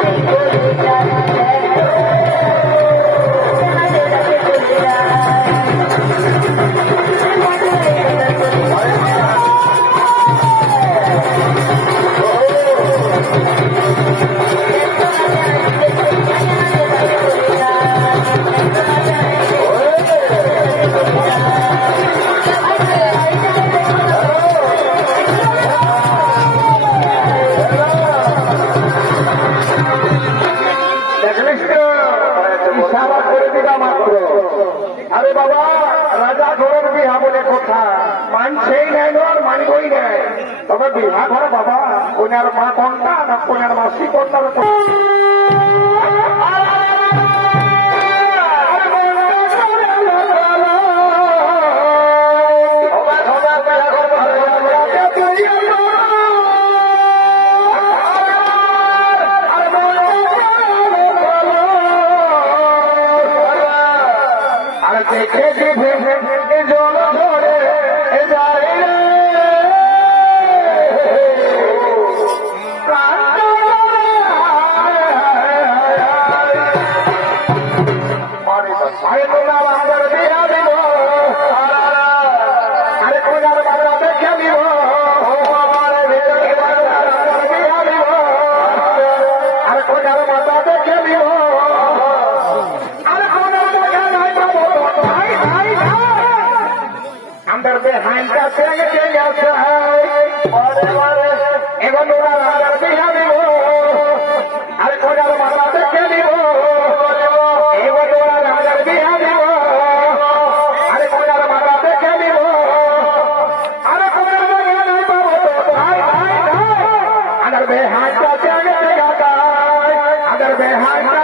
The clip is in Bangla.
Thank you. ইশারা করে দিবা মাত্র। আরে বাবা, রাজা ঘরের বিহা বলে কথা। মানছেই নাই নর মানবই নেয় তবে বিহা ধর বাবা, কন্যার মা কন্যা না কন্যার মাসি কন্যার I don't know. করবে হাইটা ছেড়ে চলে আসে এবং ওরা রাজার বিহা দিব আর খোঁজার মাথা দেখে দিব এবার ওরা রাজার বিহা দিব আর খোঁজার মাথা দেখে দিব আর খোঁজার জায়গায় নাই পাবো তো ভাই ভাই ভাই আদার বে হাইটা ছেড়ে আদার বে হাইটা